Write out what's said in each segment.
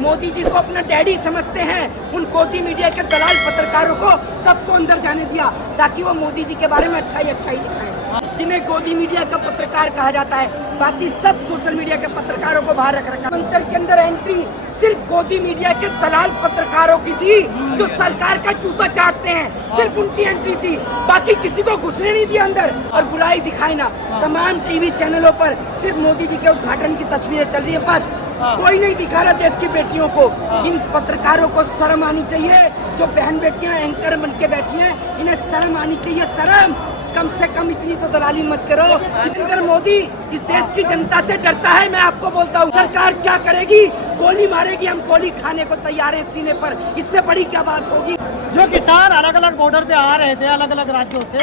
मोदी जी को अपना डैडी समझते हैं, उन गोदी मीडिया के दलाल पत्रकारों को सबको अंदर जाने दिया ताकि वो मोदी जी के बारे में अच्छा ही दिखाएं, जिन्हें गोदी मीडिया का पत्रकार कहा जाता है। बाकी सब सोशल मीडिया के पत्रकारों को बाहर रख रखा। मंत्र के अंदर एंट्री सिर्फ गोदी मीडिया के दलाल पत्रकारों की थी जो सरकार का जूता चाटते हैं, सिर्फ उनकी एंट्री थी, बाकी किसी को घुसने नहीं दिया अंदर। और बुराई दिखाए ना, तमाम टीवी चैनलों पर सिर्फ मोदी जी के उद्घाटन की तस्वीरें चल रही है, बस कोई नहीं दिखा रहा देश की बेटियों को। इन पत्रकारों को शर्म आनी चाहिए, जो बहन बेटियां एंकर बन के बैठी हैं, इन्हें शर्म आनी चाहिए। शर्म कम से कम इतनी तो दलाली मत करो। नरेंद्र मोदी इस देश की जनता से डरता है, मैं आपको बोलता हूँ। सरकार क्या करेगी? गोली मारेगी, हम गोली खाने को तैयार है सीने पर, इससे बड़ी क्या बात होगी। जो किसान अलग अलग बॉर्डर पे आ रहे थे अलग अलग राज्यों से,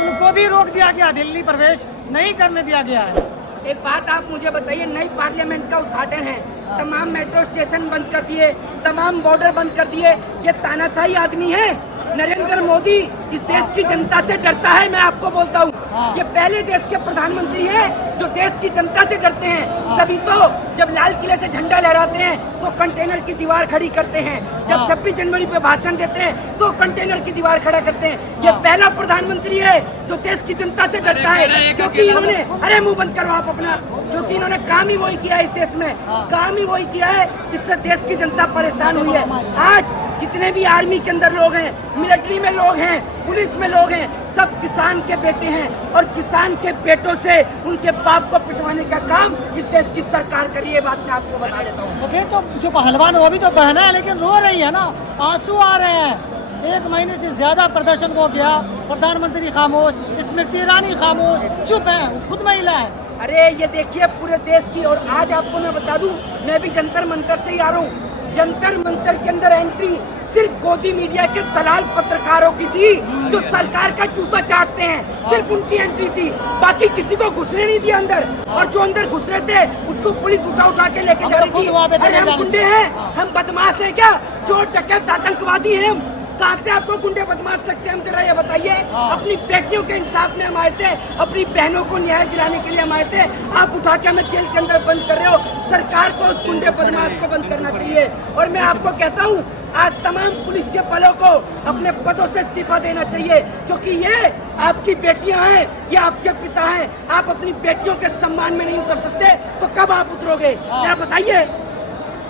उनको भी रोक दिया गया, दिल्ली प्रवेश नहीं करने दिया गया है। एक बात आप मुझे बताइए, नई पार्लियामेंट का उद्घाटन है, तमाम मेट्रो स्टेशन बंद कर दिए, तमाम बॉर्डर बंद कर दिए, ये तानाशाही आदमी है। नरेंद्र मोदी इस देश की जनता से डरता है, मैं आपको बोलता हूँ। ये पहले देश के प्रधानमंत्री हैं जो देश की जनता से डरते हैं। तभी तो जब लाल किले से झंडा लहराते हैं तो कंटेनर की दीवार खड़ी करते हैं, जब 26 जनवरी पे भाषण देते हैं तो कंटेनर की दीवार खड़ा करते हैं। ये पहला प्रधानमंत्री है जो देश की जनता से डरता है, क्योंकि इन्होंने, अरे मुंह बंद करो आप अपना, क्योंकि इन्होंने काम ही वही किया है इस देश में, काम ही वही किया है जिससे देश की जनता परेशान हुई है। आज जितने भी आर्मी के अंदर लोग हैं, मिलिट्री में लोग हैं, पुलिस में लोग हैं, सब किसान के बेटे हैं, और किसान के बेटों से उनके बाप को पिटवाने का काम इस देश की सरकार कर रही है। बात मैं आपको बता देता हूँ। तो फिर तो जो पहलवान वो भी तो बहना है, लेकिन रो रही है ना, आंसू आ रहे हैं। 1 महीने से ज्यादा प्रदर्शन हो गया, प्रधानमंत्री खामोश, स्मृति ईरानी खामोश, चुप है, खुद महिला है। अरे ये देखिए पूरे देश की, और आज आपको मैं बता दूं, मैं भी जंतर मंतर से ही आ रहा हूँ। जंतर मंतर के अंदर एंट्री सिर्फ गोदी मीडिया के दलाल पत्रकारों की थी जो सरकार का जूता चाटते हैं, सिर्फ उनकी एंट्री थी, बाकी किसी को घुसने नहीं दिया अंदर। और जो अंदर घुस रहे थे उसको पुलिस उठा के लेके जा रही थी। अरे हम गुंडे हैं, हम बदमाश हैं क्या? चोर डकैत आतंकवादी हैं हम? कहाँ से आपको गुंडे बदमाश लगते हैं? हम जरा ये बताइए। अपनी बेटियों के इंसाफ में हम आए थे, अपनी बहनों को न्याय दिलाने के लिए हम आए थे, आप उठा के हमें जेल के अंदर बंद कर रहे हो। सरकार को उस गुंडे बदमाश को बंद करना चाहिए। और मैं आपको कहता हूँ, आज तमाम पुलिस के बलों को अपने पदों से इस्तीफा देना चाहिए, क्योंकि ये आपकी बेटियां हैं, ये आपके पिता हैं। आप अपनी बेटियों के सम्मान में नहीं उतर सकते तो कब आप उतरोगे? जरा बताइए।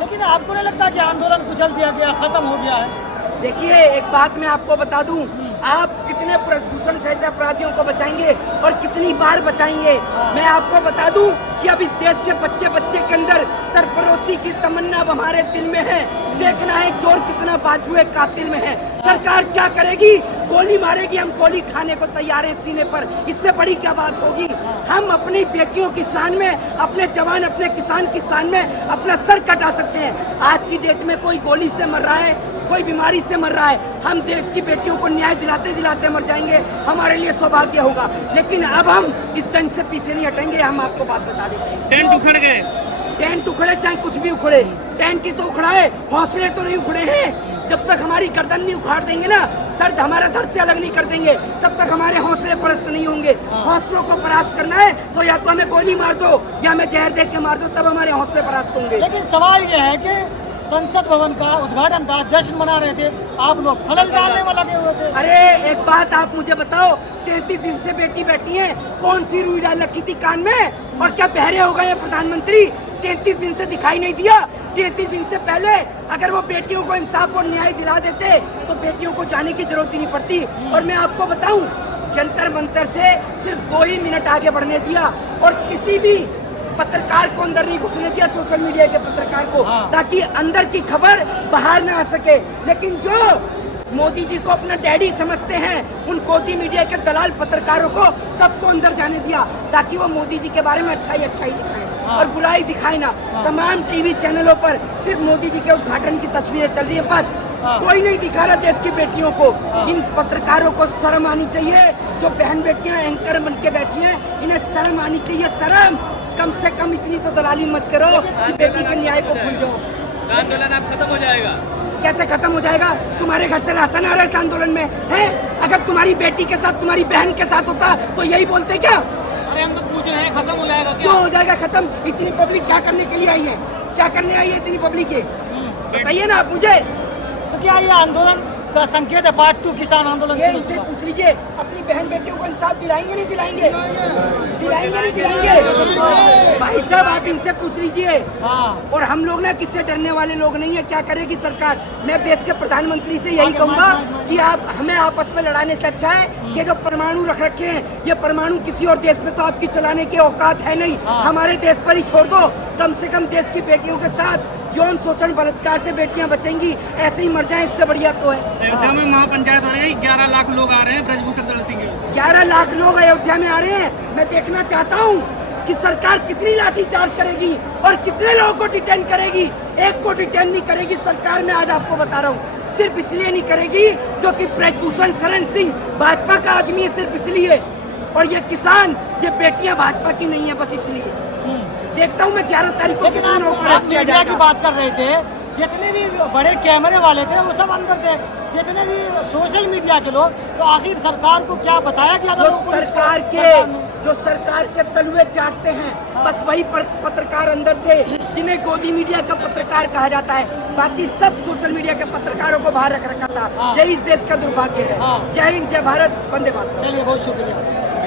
लेकिन आपको नहीं लगता कि आंदोलन कुचल दिया गया, खत्म हो गया है? देखिए एक बात मैं आपको बता दूं, आप कितने प्रदूषण से अपराधियों को बचाएंगे और कितनी बार बचाएंगे? मैं आपको बता दूं कि अब इस देश के बच्चे के अंदर सरफरोशी की तमन्ना अब हमारे दिल में है। देखना है चोर कितना बाजुए कातिल में है। सरकार क्या करेगी? गोली मारेगी, हम गोली खाने को तैयार है सीने पर, इससे बड़ी क्या बात होगी? हम अपनी बेटियों की शान में, अपने जवान, अपने किसान की शान में अपना सर कटा सकते हैं। आज की डेट में कोई गोली से मर रहा है, कोई बीमारी से मर रहा है, हम देश की बेटियों को न्याय दिलाते दिलाते मर जाएंगे, हमारे लिए सौभाग्य होगा। लेकिन अब हम इस जंग से पीछे नहीं हटेंगे। हम आपको बात बता देते हैं, टेंट उखड़ गए, टेंट उखड़े चाहे कुछ भी उखड़े, टेंट ही तो उखड़ा है, हौसले तो नहीं उखड़े हैं। जब तक हमारी गर्दन नहीं उखाड़ देंगे ना, सर हमारा धड़ से अलग नहीं कर देंगे, तब तक हमारे हौसले परस्त नहीं होंगे। हौसलों को परास्त करना है तो या तो हमें गोली मार दो या हमें जहर दे के मार दो, तब हमारे हौसले परास्त होंगे। लेकिन सवाल ये है कि संसद भवन का उद्घाटन था, जश्न मना रहे थे, आप लोग खलल डालने में लगे हुए थे। अरे एक बात आप मुझे बताओ, 33 दिन से बेटी बैठी है, कौन सी रुई डाल रखी थी कान में? और क्या बहरे हो गए प्रधानमंत्री? 33 दिन से दिखाई नहीं दिया? 33 दिन से पहले अगर वो बेटियों को इंसाफ और न्याय दिला देते तो बेटियों को जाने की जरूरत ही नहीं पड़ती। और मैं आपको बताऊं, जंतर मंतर से सिर्फ 2 ही मिनट आगे बढ़ने दिया और किसी भी पत्रकार को अंदर नहीं घुसने दिया, सोशल मीडिया के पत्रकार को, ताकि अंदर की खबर बाहर ना आ सके। लेकिन जो मोदी जी को अपना डैडी समझते हैं, उन गोदी मीडिया के दलाल पत्रकारों को सबको अंदर जाने दिया ताकि वो मोदी जी के बारे में अच्छा ही दिखाएं और बुराई दिखाए ना। तमाम टीवी चैनलों पर सिर्फ मोदी जी के उद्घाटन की तस्वीरें चल रही है, बस कोई नहीं दिखा रहा देश की बेटियों को। इन पत्रकारों को शर्म आनी चाहिए, जो बहन बेटियां एंकर बन के बैठी हैं, इन्हें शर्म आनी चाहिए। शर्म कम से कम इतनी तो दलाली मत करो कि बेटी के न्याय को भूल जाओ। आंदोलन अब खत्म हो जाएगा। कैसे खत्म हो जाएगा? तुम्हारे घर से राशन आ रहा है इस आंदोलन में है? अगर तुम्हारी बेटी के साथ, तुम्हारी बहन के साथ होता तो यही बोलते क्या? अरे हम तो पूछ रहे हैं, खत्म हो जाएगा क्या? क्यों हो जाएगा खत्म? इतनी पब्लिक क्या करने के लिए आई है? क्या करने आई है इतनी पब्लिक? बताइए ना आप मुझे। तो क्या ये आंदोलन का संकेत है? पार्ट 2 किसान आंदोलन ये शुरू इनसे होगा। पूछ लीजिए, अपनी बहन बेटियों को इंसाफ दिलाएंगे नहीं दिलाएंगे? दिलाएंगे नहीं दिलाएंगे? भाई साहब आप इनसे पूछ लीजिए। हाँ, और हम लोग ना किससे डरने वाले लोग नहीं है। क्या करेगी सरकार? मैं देश के प्रधानमंत्री से यही कहूंगा कि आप हमें आपस में लड़ाने से अच्छा है कि जो परमाणु रख रखे हैं, ये परमाणु किसी और देश पे तो आपकी चलाने की औकात है नहीं। हमारे देश पर ही छोड़ दो। कम से कम देश की बेटियों के साथ यौन शोषण बलात्कार से बेटियां बचेंगी, ऐसे ही मर जाएं, इससे बढ़िया तो है। अयोध्या में महापंचायत हो रही है, 11 लाख लोग आ रहे हैं ब्रजभूषण शरण सिंह के। 11 लाख लोग अयोध्या में आ रहे हैं। मैं देखना चाहता हूँ कि सरकार कितनी लाठी चार्ज करेगी और कितने लोगों को डिटेन करेगी। एक को डिटेन नहीं करेगी सरकार, मैं आज आपको बता रहा हूँ। सिर्फ इसलिए नहीं करेगी क्योंकि ब्रजभूषण शरण सिंह भाजपा का आदमी है, सिर्फ इसलिए। और ये किसान, ये बेटियां भाजपा की नहीं है, बस इसलिए। देखता हूँ मैं 11 तारीख को लेकिन कितने लोगों को आप अरेस्ट किया मीडिया की जाएगा। बात कर रहे थे, जितने भी बड़े कैमरे वाले थे वो सब अंदर थे, जितने भी सोशल मीडिया के लोग, तो आखिर सरकार को क्या बताया गया था? जो सरकार के तलवे चाटते हैं, बस वही पत्रकार अंदर थे जिन्हें गोदी मीडिया का पत्रकार कहा जाता है। बाकी सब सोशल मीडिया के पत्रकारों को बाहर रख रखा था। यही इस देश का दुर्भाग्य है। जय हिंद, जय भारत, वंदे मातरम। चलिए, बहुत शुक्रिया।